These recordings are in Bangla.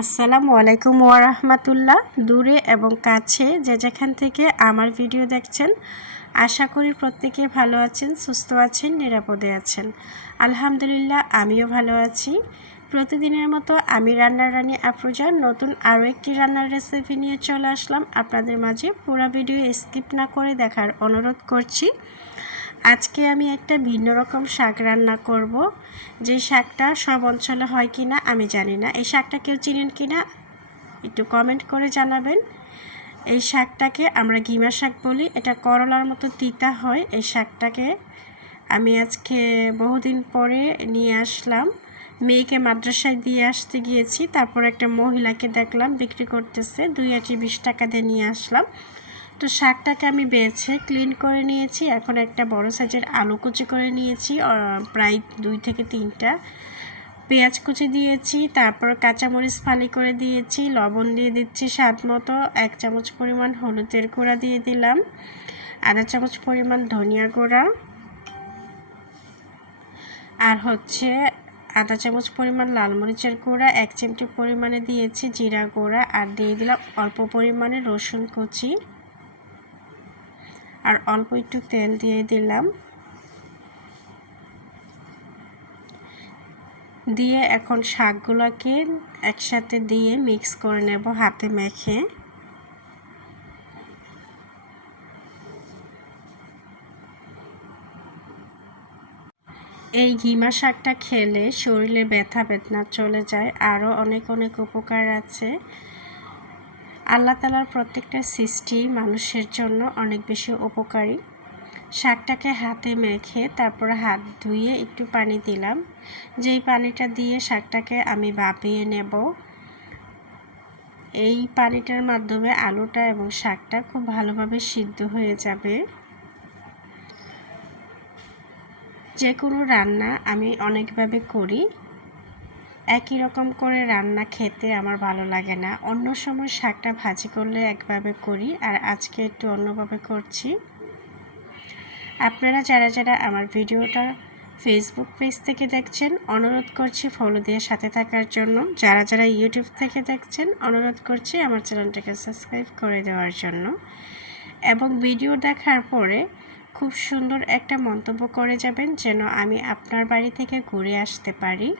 আসসালামু আলাইকুম ওয়ারহমাতুল্লাহ। দূরে এবং কাছে যে যেখান থেকে আমার ভিডিও দেখছেন, আশা করি প্রত্যেকে ভালো আছেন, সুস্থ আছেন, নিরাপদে আছেন। আলহামদুলিল্লাহ, আমিও ভালো আছি। প্রতিদিনের মতো আমি রান্নার রানী আফরোজা, নতুন আরও একটি রান্নার রেসিপি নিয়ে চলে আসলাম। আপনাদের মাঝে পুরো ভিডিও স্কিপ না করে দেখার অনুরোধ করছি। আজকে আমি একটা ভিন্ন রকম শাক রান্না করব। যে শাকটা সব অঞ্চলে হয় কি না আমি জানি না। এই শাকটা কেউ চিনেন কি না একটু কমেন্ট করে জানাবেন। এই শাকটাকে আমরা ঘিমা শাক বলি। এটা করলার মতো তিতা হয়। এই শাকটাকে আমি আজকে বহুদিন পরে নিয়ে আসলাম। মেয়েকে মাদ্রাসায় দিয়ে আসতে গিয়েছি। তারপর একটা মহিলাকে দেখলাম, বিক্রি করতেছে। দুই আটি বিশ টাকা দিয়ে নিয়ে আসলাম। তো শাকটাকে আমি বেছে ক্লিন করে নিয়েছি। এখন একটা বড় সাইজের আলু কুচি করে নিয়েছি প্রায় দুই থেকে তিনটা। পেঁয়াজ কুচি দিয়েছি, তারপর কাঁচামরিচ ফালি করে দিয়েছি, লবণ দিয়ে দিচ্ছি স্বাদ মতো, এক চামচ পরিমাণ হলুদের গুঁড়া দিয়ে দিলাম, আধা চামচ পরিমাণ ধনিয়া গুঁড়া, আর হচ্ছে আধা চামচ পরিমাণ লাল মরিচের গুঁড়া, এক চিমটি পরিমাণে দিয়েছি জিরা গুঁড়া, আর দিয়ে দিলাম অল্প পরিমাণে রসুন কুচি। আর অল্প একটু তেল দিয়ে দিলাম। দিয়ে এখন শাকগুলোকে একসাথে দিয়ে মিক্স করে নেব হাতে মেখে। এই ঘিমা শাকটা খেলে শরীরে ব্যথা বেদনা চলে যায়। আরও অনেক অনেক উপকার আছে। আল্লাহ তালার প্রত্যেকটা সৃষ্টি মানুষের জন্য অনেক বেশি উপকারী। শাকটাকে হাতে মেখে তারপর হাত ধুয়ে একটু পানি দিলাম। যেই পানিটা দিয়ে শাকটাকে আমি বাপিয়ে নেব, এই পানিটার মাধ্যমে আলুটা এবং শাকটা খুব ভালোভাবে সিদ্ধ হয়ে যাবে। যে কোনো রান্না আমি অনেকভাবে করি। একই রকম করে রান্না খেতে আমার ভালো লাগে না। অন্য সময় শাকটা ভাজি করলে একভাবে করি আর আজকে একটু অন্যভাবে করছি। আপনারা যারা যারা আমার ভিডিওটা ফেসবুক পেজ থেকে দেখছেন, অনুরোধ করছি ফলো দিয়ে সাথে থাকার জন্য। যারা যারা ইউটিউব থেকে দেখছেন, অনুরোধ করছি আমার চ্যানেলটাকে সাবস্ক্রাইব করে দেওয়ার জন্য। এবং ভিডিও দেখার পরে খুব সুন্দর একটা মন্তব্য করে যাবেন, যেন আমি আপনার বাড়ি থেকে ঘুরে আসতে পারি।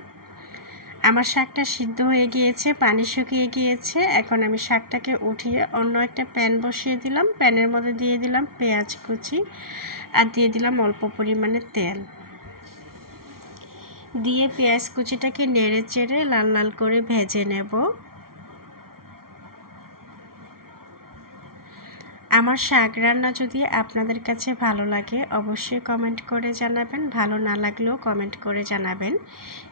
আমার শাকটা সিদ্ধ হয়ে গিয়েছে, পানি শুকিয়ে গিয়েছে। এখন আমি শাকটাকে উঠিয়ে অন্য একটা প্যান বসিয়ে দিলাম। প্যানের মধ্যে দিয়ে দিলাম পেঁয়াজ কুচি আর দিয়ে দিলাম অল্প পরিমাণে তেল। দিয়ে পেঁয়াজ কুচিটাকে নেড়ে চেড়ে লাল লাল করে ভেজে নেব। আমার শাক রান্না যদি আপনাদের কাছে ভালো লাগে, অবশ্যই কমেন্ট করে জানাবেন। ভালো না লাগলেও কমেন্ট করে জানাবেন।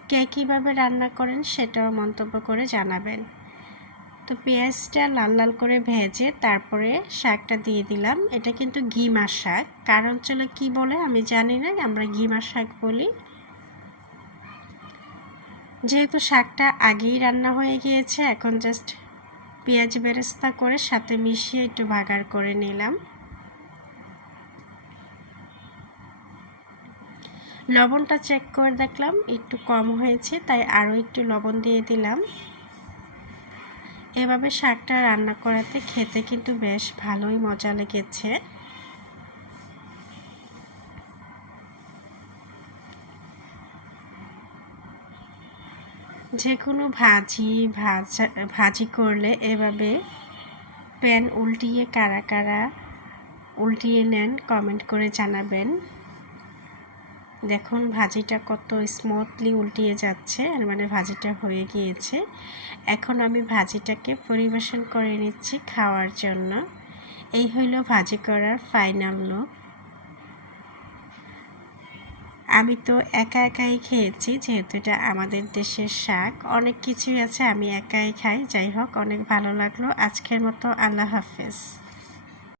কে কীভাবে রান্না করেন সেটাও মন্তব্য করে জানাবেন। তো পেঁয়াজটা লাল লাল করে ভেজে তারপরে শাকটা দিয়ে দিলাম। এটা কিন্তু ঘিমা শাক। কারণ চলে কি বলে আমি জানি না, আমরা ঘিমা শাক বলি। যেহেতু শাকটা আগেই রান্না হয়ে গিয়েছে, এখন জাস্ট পেঁয়াজ বেরেস্তা করে সাথে মিশিয়ে একটু ভাগার করে নিলাম। লবণটা চেক করে দেখলাম, একটু কম হয়েছে, তাই আরও একটু লবণ দিয়ে দিলাম। এভাবে শাকটা রান্না করাতে খেতে কিন্তু বেশ ভালোই মজা লেগেছে। যে কোনো ভাজি, ভাজা, ভাজি করলে এভাবে প্যান উল্টিয়ে কারা কারা উল্টিয়ে নেন কমেন্ট করে জানাবেন। দেখুন, ভাজিটা কত স্মুথলি উল্টিয়ে যাচ্ছে আর মানে ভাজিটা হয়ে গিয়েছে। এখন আমি ভাজিটাকে পরিবেশন করে নিচ্ছি খাওয়ার জন্য। এই হইল ভাজি করার ফাইনাল লুক আমি তো একা একাই খেয়েছি, যেহেতু এটা আমাদের দেশের শাক। অনেক কিছুই আছে, আমি একাই খাই। যাই হোক, অনেক ভালো লাগল। আজকের মতো আল্লাহ হাফেজ।